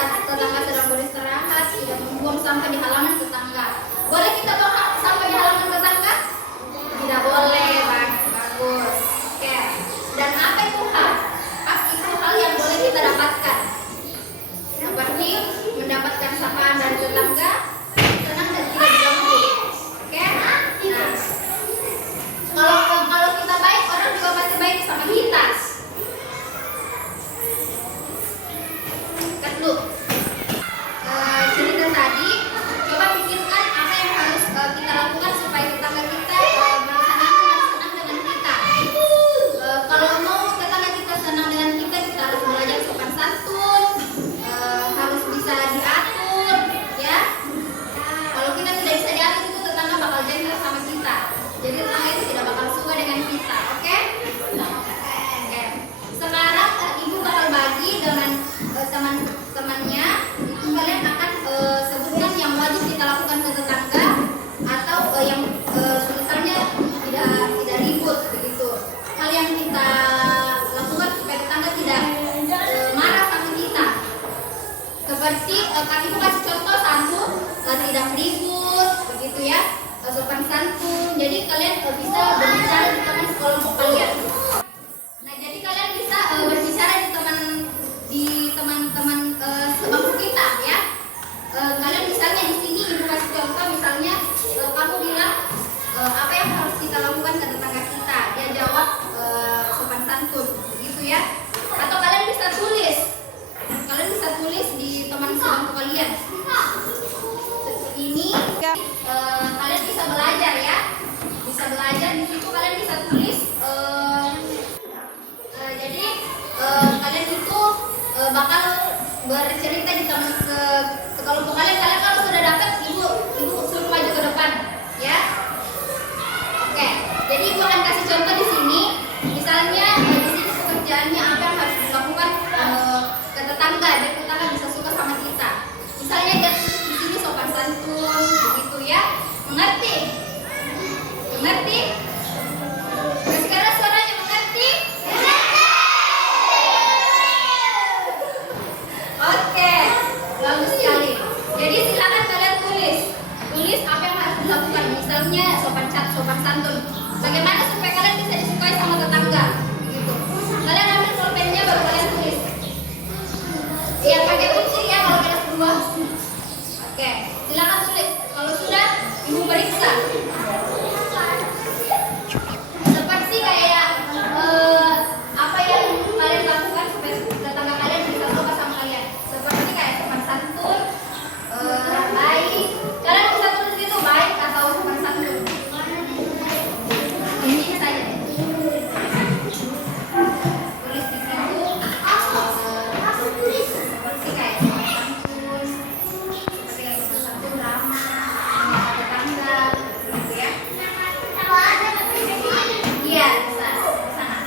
saat tetangga sedang beristirahat, tidak membuang sampah di halaman tetangga. Boleh kita buang sampah di halaman tetangga? Tidak boleh, bagus. Oke. Dan apa itu hal? Itu hal yang boleh kita dapatkan. Seperti mendapatkan sapaan dari tetangga, senang dan tidak diganggu. Oke? Nah, kalau kita baik, orang juga pasti baik sama kita. Cut dulu. Cerita tadi, coba pikirkan apa yang harus kita lakukan supaya tetangga kita merasa nyaman dan senang dengan kita. Kalau mau tetangga kita senang dengan kita harus belajar sopan santun, harus bisa diatur, ya. Kalau kita tidak bisa diatur, itu tetangga bakal jengkel sama kita. Jadi tetangga itu tidak bakal suka dengan kita, oke? Oke. Sekarang ibu bakal bagi dengan teman-temannya. Kalian akan sebutkan yang wajib kita lakukan ke tetangga atau yang misalnya tidak ribut begitu. Hal yang kita lakukan supaya tetangga tidak marah sama kita. Seperti ibu kasih contoh satu, tidak ribut begitu ya, sopan santun. Jadi kalian bisa berbicara di teman sekelompok kalian. Nah, jadi kalian bisa berbicara di teman-teman sebangku kita ya. Kalian misalnya di sini ibu kasih contoh, misalnya kamu bilang apa yang harus kita lakukan ke tetangga kita, dia jawab sopan santun begitu ya. Atau kalian bisa tulis di teman sebangku kalian. Ini kalian bisa belajar ya, bisa belajar di situ. Kalian bisa tulis jadi kalian itu bakal bercerita di teman sekelompok kalian. Kalian kalau sudah dapat, ibu suruh maju ke depan ya. Oke, jadi ibu akan kasih contoh di sini. Misalnya di sini pekerjaannya apa yang harus dilakukan ke tetangga, biar tetangga bisa suka sama kita. Misalnya di sini sopan santun begitu ya. Mengerti? Mengerti? Kasih keras suaranya, mengerti? Oke, bagus sekali. Jadi silakan kalian tulis apa yang harus dilakukan. Misalnya sopan santun. Bagaimana supaya kalian bisa disukai sama tetangga? Gitu. Kalian ambil pulpennya baru kalian tulis. Iya, pakai kunci ya kalau kelas 2. Oke, silakan tulis. Kalau sudah, ibu periksa. Seperti kayak apa yang kalian lakukan supaya tetangga kalian bisa suka sama kalian. Seperti kayak sopan santun, baik. Kalian bisa tulis itu baik atau sopan santun. Ini saja. Tulis di situ. Seperti kayak sopan santun, ramah, tetangga, gitu ya. Iya, bisa. Sana.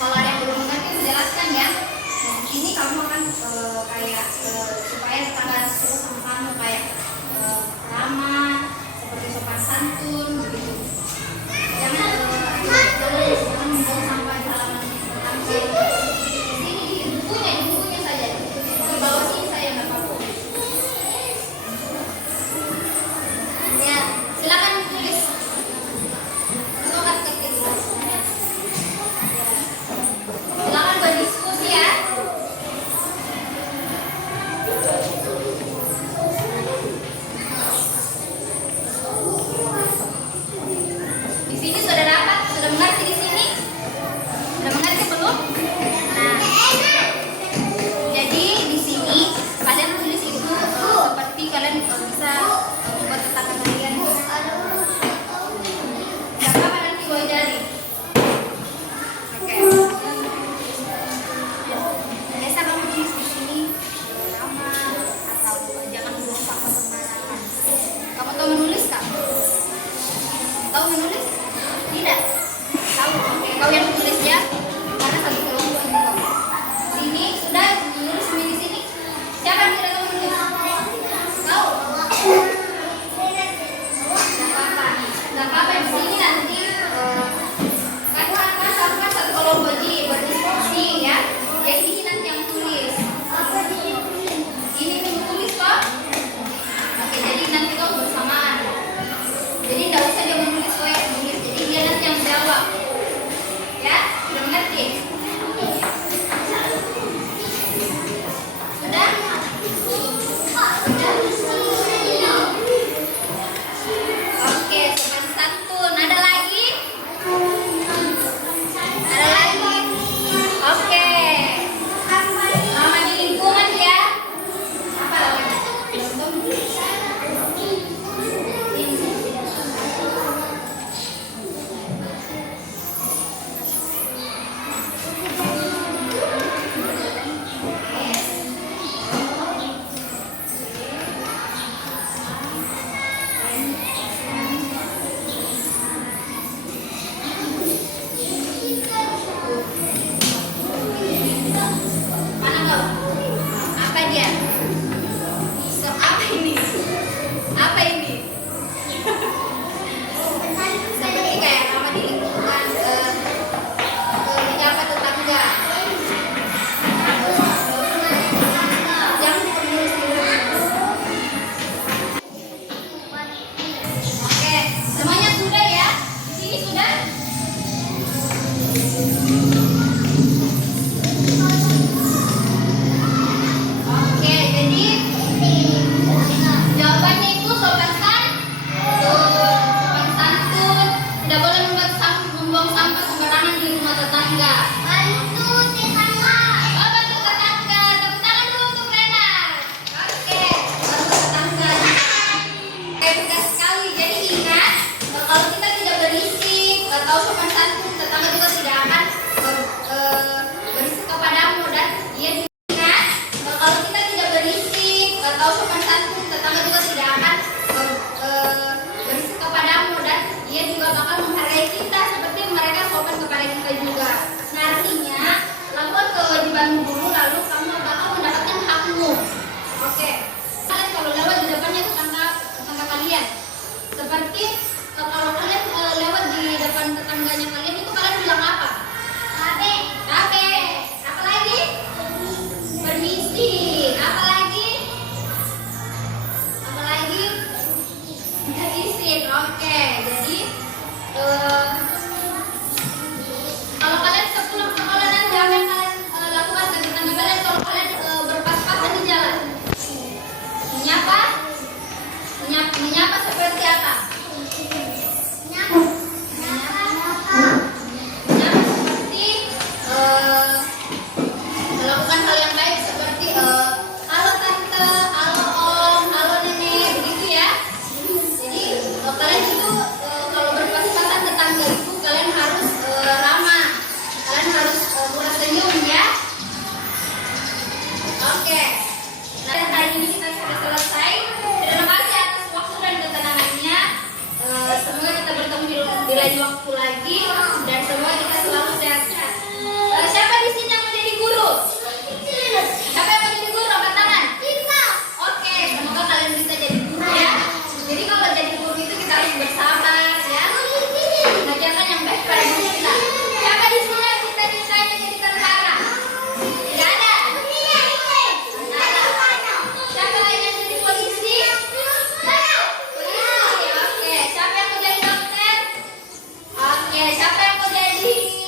Kalau ada yang belum mengerti, menjelaskan ya. Nah, di sini kamu akan kayak supaya tetangga suka sama kamu, kayak ramah, seperti sopan santun, begitu. Jangan membuang sampah di halaman tetangga. Di bukunya saja. Di bawah sini saya nggak apa-apa. Ya, silakan tulis. Silakan berdiskusi ya. Di sini sudah dapat, sudah mengerti di sini? Sudah mengerti belum? Nah, jadi di sini kalian tulis itu seperti kalian bisa buat tetangga kalian. Gak apa-apa, nanti gue jari. Oke. Biasa kamu tulis di sini ramah atau jangan buang sampah sembarangan. Kamu tahu menulis kak? Tahu menulis? Tidak. Tahu? Oke, kau yang tulis ya. Karena satu kelompok ini kau. Sini sudah menulis di sini. Siapa yang tidak tahu menulis? Kau? Gak apa-apa. Gak apa-apa di sini. nanti kan satu kelompok berdiskusi ya. Jadi ini nanti yang tulis. Ini tunggu tulis kok. Oke, jadi nanti kau bersamaan. Jadi tidak usah dia menulis kau yang tulis. Jadi dia nanti yang jawab. Ya, sudah mengerti? Sudah? Oke, sopan santun. Ada lagi? Ada lagi? Oke. Nama di lingkungan ya. Apa namanya? Mana kau? Apa dia? So, apa ini? Apa ini? Seperti kayak nama di lingkungan menyapa tetangga. Jangan menulis dulu. Oke, semuanya sudah ya? Di sini sudah? Oke, jadi jawabannya itu sopan santun, tidak boleh membuang sampah sembarangan di rumah tetangga. Bantu tetangga. Oh, bantu tetangga. Tepuk tangan dulu untuk Renar. Oke, bantu tetangga. Tegas sekali. Jadi ingat, kalau kita tidak berisik atau sopan santun, tetangga juga tidak akan berisik kepadamu dan dia ingat kalau kita tidak berisik atau sopan santun, tetangga juga tidak akan berisik kepadamu dan dia juga bakal menghargai kita seperti mereka sopan kepada kita juga. Nah, artinya lakukan kewajibanmu dulu, lalu kamu bakal mendapatkan hakmu. Oke. Kalian kalau lewat di depannya tetangga kalian, seperti kalau kalian lewat di depan tetangganya kalian itu kalian bilang apa? Kabe. Apa lagi? Permisi. Apa lagi? Izin. Oke. Jadi kalau kalian sepulang sekolah nanti apa yang kalian lakukan ke tetangga kalian kalau kalian berpas-pasan di jalan? Menyapa seperti apa? Menyapa seperti melakukan hal yang baik seperti halo tante, halo om, halo nenek, begitu ya. Jadi kalian itu kalau berpas-pasan tetangga itu kalian harus ramah, kalian harus murah senyum ya. Oke. Dan hari ini kita sudah selesai. Terima kasih atas waktu dan ketenangannya. Semoga kita bertemu di lain waktu lagi dan semoga kita selalu sehat-sehat. Siapa di sini yang mau jadi guru? Siapa yang mau jadi guru? Angkat tangan. Oke, semoga kalian bisa jadi guru ya. Jadi kalau jadi guru itu kita harus bersabar ya. Mengajarkan yang baik pada diri kita. Siapa di sini yang cita-citanya jadi tentara? Tidak ada. Siapa lagi yang jadi polisi? Polisi. Oke, siapa yang mau jadi dokter? Oke, siapa yang mau jadi